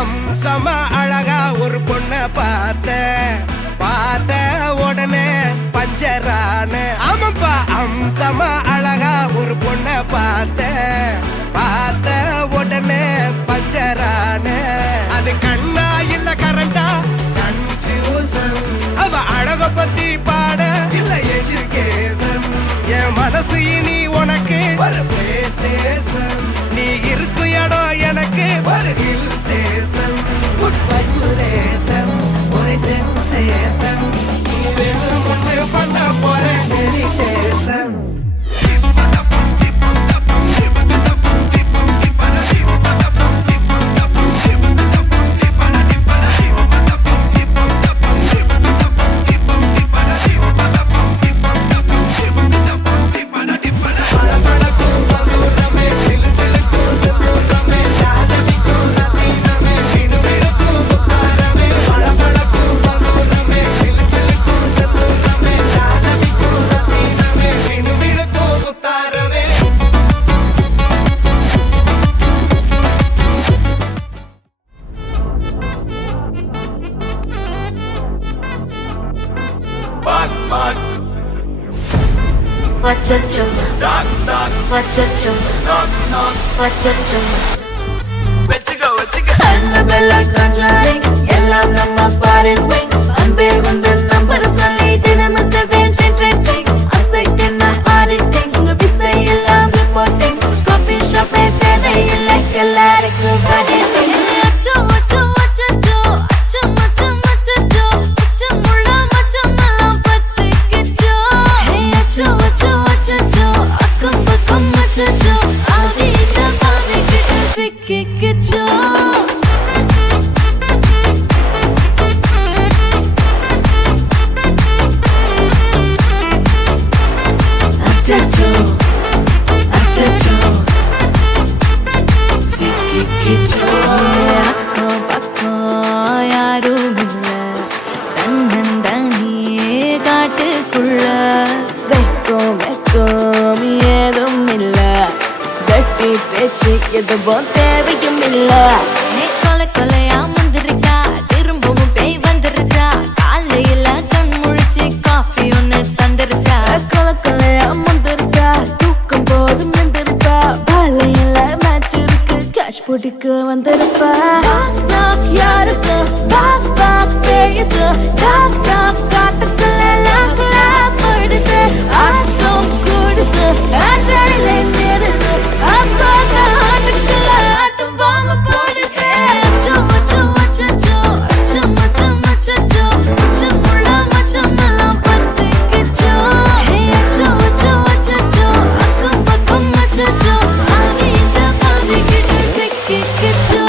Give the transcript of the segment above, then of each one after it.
அம்சமா அழகா ஒரு பொண்ண பார்த்த உடனே பஞ்சரான. ஆமாப்பா, அம்சமா அழகா ஒரு பொண்ண பார்த்த உடனே பஞ்சரான. அது கண்ணா இல்ல கரண்டா கன்ஃபியூசன். அவ அழக பத்தி பாட இல்ல எஜுகேஷன். என் மனசு இனி உனக்கு ஒரு பிளே ஸ்டேஷன். நீ இருக்கு இடம் எனக்கு ஒரு ஹில் ஸ்டேஷன். குட் வைப்ரேஷன், ஒரு சென்சேஷன். நீ வேணும் ஒன்று பண்ண போற dedication. Wachacho, wachacho, wachacho. Annabella conjuring, எல்லாம் நம்ம foreign wing. அன்பே உந்தன் நம்பர் சொல்லி தினமும் 7 அசைக்கென்ன auditing. உங்க விசை எல்லாம் reporting. Coffee shop தேதை இல்லை எல்லாருக்கும் budgeting. அச்சோ அச்சோ அச்சோ அச்சோ மச்சம் அச்சோ அச்சமுள்ள மச்சமெல்லாம் பத்திக்கிச்சோ. ஹே அச்சோ அச்சோ அச்சோ அக்கம் பக்கம் அச்சோ ஆவிட்ட பாவிக்கிட்ட சிக்கிக்கிச்சோ. அச்சோ அச்சோ சிக்கிக்கிச்சோ. அக்கம் பக்கம் யாரும் இல்ல, தன்னந்தனியே காட்டுக்குள்ள. வெக்கம் ஏதும் இல்ல, வெட்டி பேச்சு எதுவும் தேவையும் இல்ல. கொலை கொலையா முந்திருக்கா, திரும்பவும் பேய் வந்துருச்சா. காலையில கண் முழிச்சு காஃபி ஒன்னு தந்துருச்சா. கொலை கொலையா முந்திருக்கா, தூக்கம் போதும் நின்றுருக்கா. பாலையில மேட்ச் இருக்கு, கேஷ் போட்டுக்கு வந்திருப்பா. யாருக்கு பாக் பாக் பேயுது, டாக் டாக் காட்டுக்குள்ள லாக்லா படுது. ஆட்டம் கூடுது, ஆட்டடிலே நிறுது, ஆசாக ஆட்டுக்குள்ள ஆட்டம் பாம்பு போடுது. அச்சோ அச்சோ அச்சோ அச்சோ மச்சம் அச்சோ அச்சமுள்ள மச்சமெல்லாம் பத்திக்கிச்சோ. ஹே அச்சோ அச்சோ அச்சோ அக்கம் பக்கம் அச்சோ ஆகிட்ட பாவிக்கிட்டு சிக்கிக்கிச்சோ.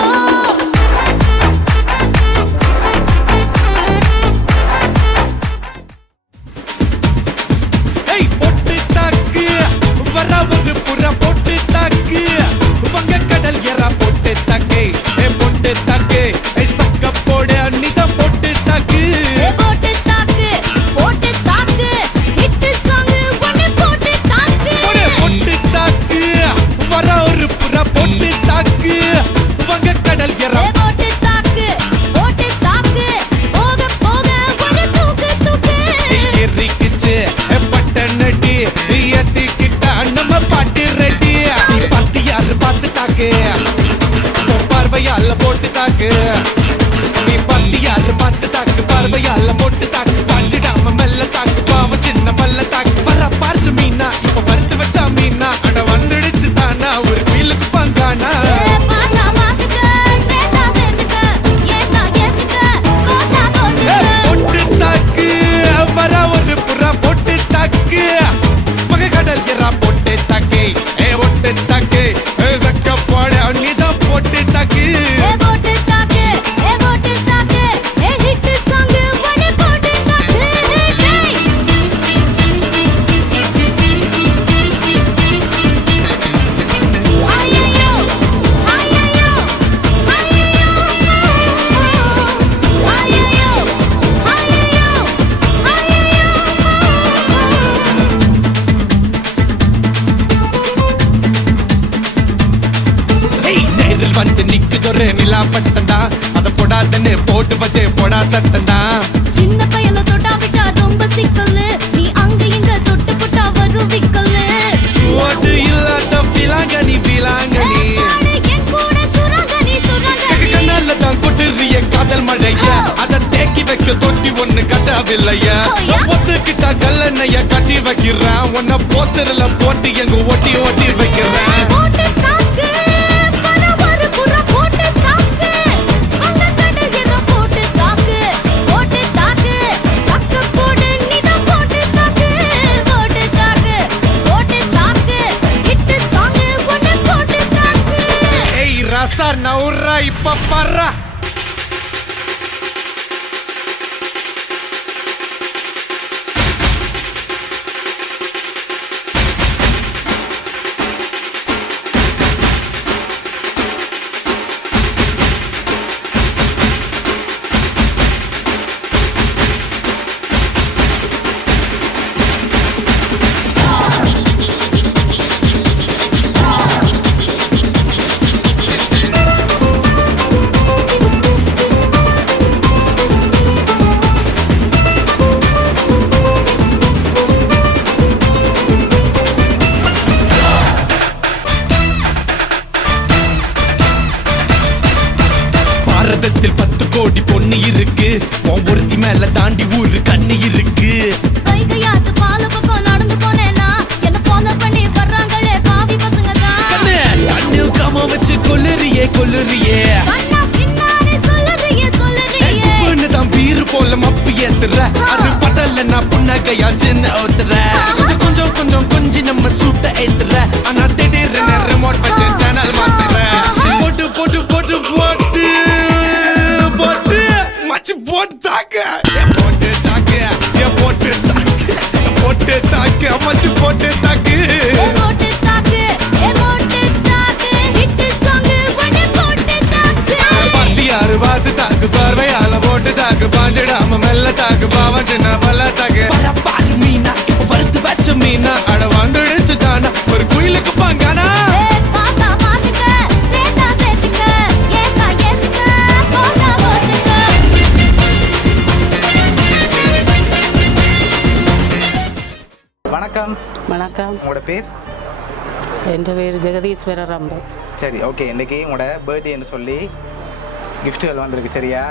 போட்டு வச்சே போடா சட்டம் தான். சின்ன பையல தொட்டா விட்டா ரொம்ப சிக்கல், நீ அங்க இங்க தொட்டு புட்டா வரும் விக்கல். ஓட்டு இல்லாத பிலாங்கனி பிலாங்கனி என் கூட சுரங்கனி சுரங்கனி. கண்ணால தான் கொட்டுறிய காதல் மழையா, அத தேக்கி வைக்க தொட்டி ஒண்ணு கட்டவில்லையா. ஒத்துக்கிட்டா கல்லணைய கட்டி வைக்கிறேன், உன்ன போஸ்டர்ல போட்டு எங்க ஒட்டி ஒட்டி வைக்கிறேன். போட்டு தாக்கு பரவரு புற போட்டு தாக்கு, அந்த கடல் என போட்டு தாக்கு. போட்டு தாக்கு சக்க போடு நீதான் போட்டு தாக்கு. போட்டு தாக்கு போட்டு தாக்கு ஹிட் சாங் ஒன்னு போட்டு தாக்கு. ஏய் ரசா நவுரா இப்ப பர்றா. பாரதத்தில் 10 கோடி பொண்ணு இருக்கு, ஒவ்வொருத்தி மேல தாண்டி ஊரு கண்ணு இருக்கு. வைகையாத்து பால பக்கம் நடந்து போனேனா என்ன ஃபாலோ பண்ணி வர்றாங்களே பாவி பசங்க தான். கண்ணில் காம வச்சு கொல்லுறியே கொல்லுறியே, கண்ணா பின்னாடி சொல்லுறியே சொல்லுறியே. தான் பீரு போல மப்பு ஏத்துற, அது பட்டல நான் புன்னகையா சின்ன ஓத்துற. கொஞ்சம் கொஞ்சம் கொஞ்சம் கொஞ்சி நம்ம சூட்ட ஏத்துற, ஆனா திடீர்னு ரிமோட் வச்சு சேனல் மாத்துற. போட்டு போட்டு போட்டு போட்டு போட்டு மச்சு போட்டு தாக்கு, போட்டு தாக்கு, போட்டு தாக்கு, போட்டு தாக்கு, மச்சு போட்டு தாக்கு. போட்டு தாக்கு போட்டு தாக்கு ஹிட் சாங் ஒன்னு போட்டு தாக்கு. பட்டியாரு பார்த்து தாக்கு, பார்வையால போட்டு தாக்கு, பாஞ்சிடாம மெல்ல தாக்கு, பாவம் சின்ன பல்ல தாக்கு. பாரு மீனா இப்ப வறுத்து வச்ச மீனா, அட வந்துடுச்சு தானா ஒரு குயிலுக்கு பாங்கானா. பாத்தா பாத்துக்க சேத்தா சேத்துக்க ஏத்தா ஏத்துக்க போட்டா போட்டுக்க. வணக்கம். வணக்கம், உங்களோட பேர்? என் பேர் ஜெகதீஸ்வரர் அம்பர். சரி, ஓகே. இன்னைக்கு உங்களோட பர்த்டேன்னு சொல்லி கிஃப்ட்டுகள் வந்திருக்கு, சரியா?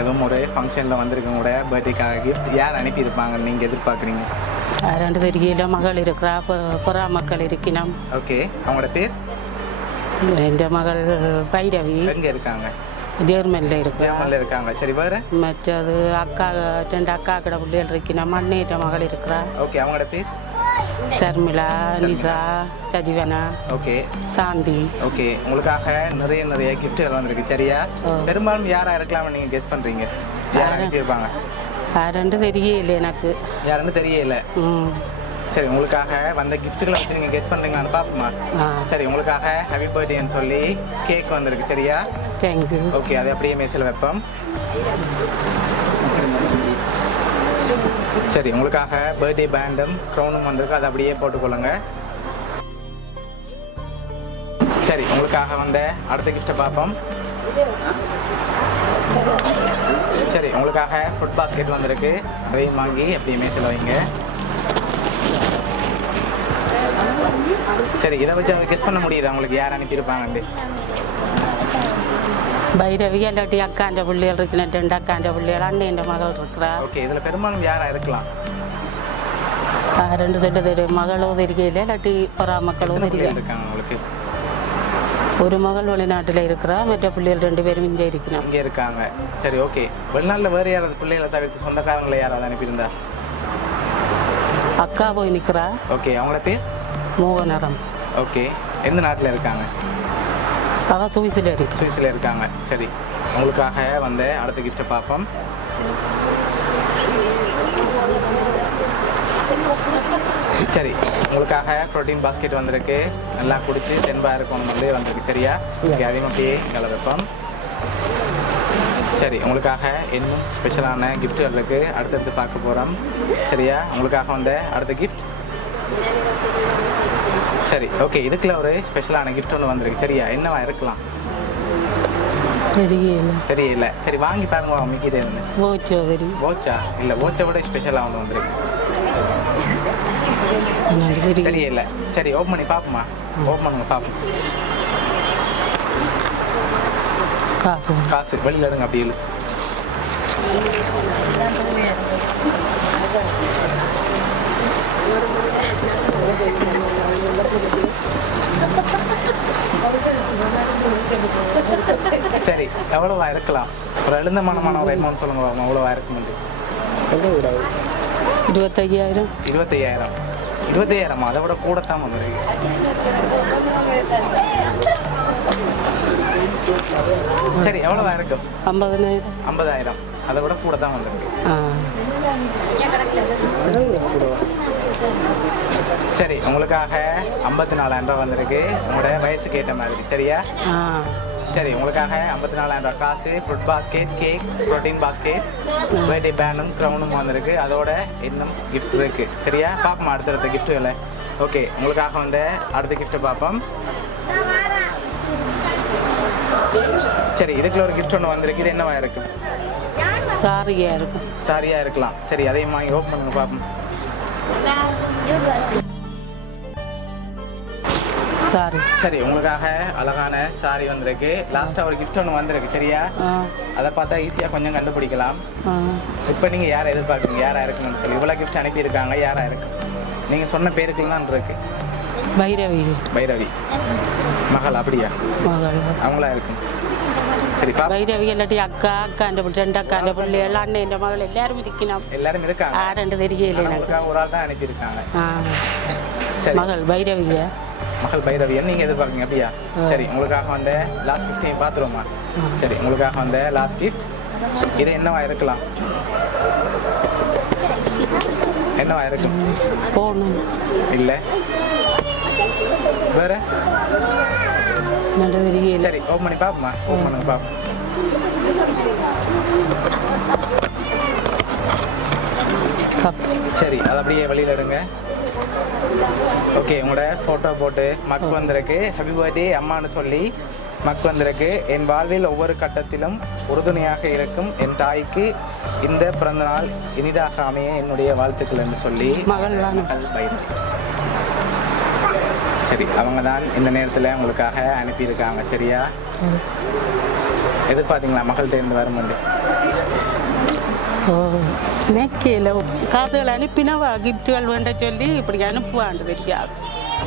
எதுவும் ஒரு ஃபங்க்ஷனில் வந்திருக்கு. உங்களோட பர்த்டேக்காக கிஃப்ட் யார் அனுப்பியிருப்பாங்கன்னு நீங்கள் எதிர்பார்க்குறீங்க? 2 தெரியல மகள் இருக்கிறா, புறா மக்கள் இருக்கினோம். ஓகே, அவங்களோட பேர்? என் மகள் பைரவி எங்கே இருக்காங்க? ஜெர்மனில் இருக்கிறா. ஜெர்மனில் இருக்காங்க. சரி, வேறு? மற்றது அக்கா 2 அக்கா கிட்ட பிள்ளைகள் இருக்கினோம். அண்ணேற்ற மகள் இருக்கிறா. ஓகே, அவங்களோட பேர்? சர்மிளா, நிசா, சஜீவனா, ஓகே, சாந்தி. ஓகே. உங்களுக்காக நிறைய கிஃப்ட்டுகள் வந்திருக்கு, சரியா? பெரும்பாலும் யாராக இருக்கலாம்னு நீங்கள் கெஸ் பண்ணுறீங்க? யார் அனுப்பியிருப்பாங்க? 2 தெரியல எனக்கு. யாருன்னு தெரியல. சரி, உங்களுக்காக வந்த கிஃப்ட்டுகளை வச்சு நீங்கள் கெஸ் பண்ணுறீங்களான்னு பார்ப்போமா? சரி, உங்களுக்காக ஹாப்பி பர்த்டேன்னு சொல்லி கேக் வந்திருக்கு, சரியா? தேங்க்யூ. ஓகே, அது அப்படியே மேசில் வைப்போம். சரி, உங்களுக்காக பர்த்டே பேண்டும் க்ரௌனும் வந்திருக்கு, அதை அப்படியே போட்டுக்கொள்ளுங்க. சரி, உங்களுக்காக வந்த அடுத்த கிஃப்ட்டை பார்ப்போம். சரி, உங்களுக்காக ஃபுட் பாஸ்கெட் வந்திருக்கு, அதையும் வாங்கி அப்படியே மேசில் வைங்க. சரி, இதை வச்சு அதை கெஸ் பண்ண முடியுதா உங்களுக்கு யார் அனுப்பியிருப்பாங்கன்ட்டு? பைரவி இல்லாட்டி அக்காண்ட பிள்ளைகள் இருக்கிற 2 அக்காண்ட பிள்ளைகள், அண்ணன் மகள் இருக்கிறா. ஓகே, இதில் பெரும்பாலும் யாராக இருக்கலாம்? 2 செட்டு தெரியும். மகளோ தெரியல, இல்லாட்டி புறா மக்களோ தெரியல. இருக்காங்க உங்களுக்கு? ஒரு மகள் வெளிநாட்டில் இருக்கிறா, மற்ற பிள்ளைகள் 2 பேரும் இங்கே இருக்கணும். இங்கே இருக்காங்க. சரி, ஓகே. வெளிநாட்டில் வேறு யாராவது பிள்ளைகளை தவிர்த்து சொந்தக்காரங்களை யாராவது அனுப்பியிருந்தா? அக்கா போய் நிற்கிறா. ஓகே, அவங்களோட பேர்? மோகனரம். ஓகே, எந்த நாட்டில் இருக்காங்க? அவள் சுவிஸில் இருக்கு. சுவிஸில் இருக்காங்க. சரி, உங்களுக்காக வந்த அடுத்த கிஃப்ட்டை பார்ப்போம். சரி, உங்களுக்காக ப்ரோட்டீன் பாஸ்கெட் வந்திருக்கு, நல்லா குடிச்சு தென்பாக இருக்கணும் வந்து வந்திருக்கு, சரியா? ஓகே, அதையும் அப்படியே கலவை வைப்போம். சரி, உங்களுக்காக இன்னும் ஸ்பெஷலான கிஃப்ட்டுகள் இருக்குது, அடுத்தடுத்து பார்க்க போகிறோம், சரியா? உங்களுக்காக வந்த அடுத்த கிஃப்ட். சரி, ஓகே. இதுக்குள்ள ஒரு ஸ்பெஷலான கிஃப்ட் ஒன்று வந்திருக்கு, சரியா? என்னவா இருக்கலாம்? தெரியல தெரியல. சரி வாங்கி பாருங்க மிக்கிது என்ன ஓச்சோ தெரியும் ஓச்சா இல்லை ஓச்சை விட ஸ்பெஷலாக ஒன்று வந்திருக்கு எனக்கு தெரியும் தெரியல. சரி ஓப்பன் பண்ணி பார்ப்போமா? ஓப்பன் பண்ணுங்க பார்ப்போம். காசு காசு வெளியில் எடுங்க அப்படி இல்லை. சரி எவ்வளோவா இருக்கலாம்? ஒரு எழுந்தமானமான ஒரு அமௌண்ட் சொல்லுங்க பாப்போம். எவ்வளோவா இருக்குமெண்டு 25,000 25,000. 25,000 அதை விட கூடத்தான் வந்துருக்கு. சரி எவ்வளோவா இருக்கும்? 50,000 அதை விட கூட தான் வந்துருக்கு. சரி உங்களுக்காக 54,000 ரூபா வந்திருக்கு உங்களோட வயசுக்கு ஏற்ற மாதிரி. சரியா? சரி உங்களுக்காக 54,000 ரூபா காசு, fruit basket, cake, protein basket, birthday பேனும் க்ரௌனும் வந்திருக்கு. அதோட இன்னும் கிஃப்ட் இருக்கு. சரியா? பார்ப்போம் அடுத்தடுத்த கிஃப்ட்டுகளை. ஓகே உங்களுக்காக வந்து அடுத்த கிஃப்ட்டை பார்ப்போம். சரி இதுக்குள்ள ஒரு கிஃப்ட் ஒன்று வந்திருக்கு. இது என்னவா இருக்கு? சாரியா இருக்கும். சாரியா இருக்கலாம். சரி அதையும் வாங்கி ஓப்பன் பண்ணுங்க பார்ப்போம். சாரி. சரி உங்களுக்காக அழகான சாரி வந்திருக்கு. லாஸ்ட்டாக ஒரு கிஃப்ட் ஒன்று வந்திருக்கு. சரியா? அதை பார்த்தா ஈஸியாக கொஞ்சம் கண்டுபிடிக்கலாம். இப்போ நீங்கள் யாரை எதிர்பார்க்குறீங்க? யாராக இருக்குன்னு சொல்லி இவ்வளோ கிஃப்ட் அனுப்பியிருக்காங்க. யாராக இருக்கு? நீங்கள் சொன்ன பேருக்குலாம் இருக்கு. பைரவி. பைரவி மகள். அப்படியா? மகள் அவங்களா இருக்கு. சரி பைரவி இல்லாட்டி அக்கா அக்காண்ட 2 அக்காண்ட பிள்ளைகள் அண்ணன் என் மகள் எல்லாரும் இருக்கணும். எல்லாரும் இருக்காங்க. 2 தெரியல எனக்கு. ஒரு ஆள் தான் அனுப்பியிருக்காங்க. மகள் பைரவியா? மகள் பைரவியன் நீங்கள் எதிர்பார்க்குறீங்க. அப்படியா? சரி உங்களுக்காக வந்த லாஸ்ட் கிஃப்ட்டையும் பார்த்துருவோமா? சரி உங்களுக்காக வந்த லாஸ்ட் கிஃப்ட் இது என்னவா இருக்கலாம்? என்னவா இருக்கும்? போகணும் இல்லை வேற? சரி ஓப்பன் பண்ணி பார்ப்போமா? ஓப்பன் பண்ணுங்க பார்ப்போம். சரி அதை அப்படியே வெளியில் எடுங்க. ஓகே உங்களோட ஃபோட்டோ போட்டு மக் வந்திருக்கு. ஹாப்பி பர்த்டே அம்மான்னு சொல்லி மக் வந்திருக்கு. என் வாழ்வில் ஒவ்வொரு கட்டத்திலும் உறுதுணையாக இருக்கும் என் தாய்க்கு இந்த பிறந்தநாள் இனிதாக அமைய என்னுடைய வாழ்த்துக்கள் என்று சொல்லி மகள் பைரவி. சரி அவங்க தான் இந்த நேரத்தில் உங்களுக்காக அனுப்பியிருக்காங்க. சரியா? எதிர்பார்த்தீங்களா மகள்கிட்ட இருந்து வரும்போது? நெக்கையில் காசுகள் அனுப்பினவா கிஃப்ட்டுகள் வேண்ட சொல்லி இப்படி அனுப்புவாண்டு தெரியாது.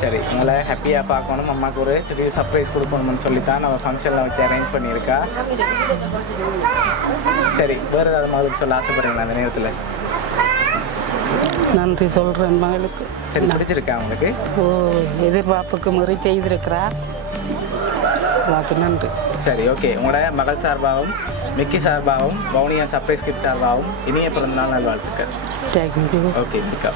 சரி உங்களை ஹாப்பியாக பார்க்கணும், அம்மாவுக்கு ஒரு திடீர் சர்ப்ரைஸ் கொடுக்கணும்னு சொல்லித்தான் நம்ம ஃபங்க்ஷனில் வச்சு அரேஞ்ச் பண்ணியிருக்கா. சரி வேறு ஏதாவது மகளுக்கு சொல்ல ஆசைப்படுறீங்களா அந்த நேரத்தில்? நன்றி சொல்கிறேன் மகளுக்கு. சரி பிடிச்சிருக்கா உங்களுக்கு? எதிர்பார்ப்புக்கு முறை செய்திருக்கிறா. நன்றி. சரி ஓகே உங்களோட மகள் சார்பாகவும் மிக்கி சார்பாகவும் வவுனியா சர்ப்ரைஸ் கிஃப்ட் சார்பாகவும் இனிய பிறந்தநாள் நல்வாழ்த்துக்கள். தேங்க்யூ. ஓகே மிக்கா.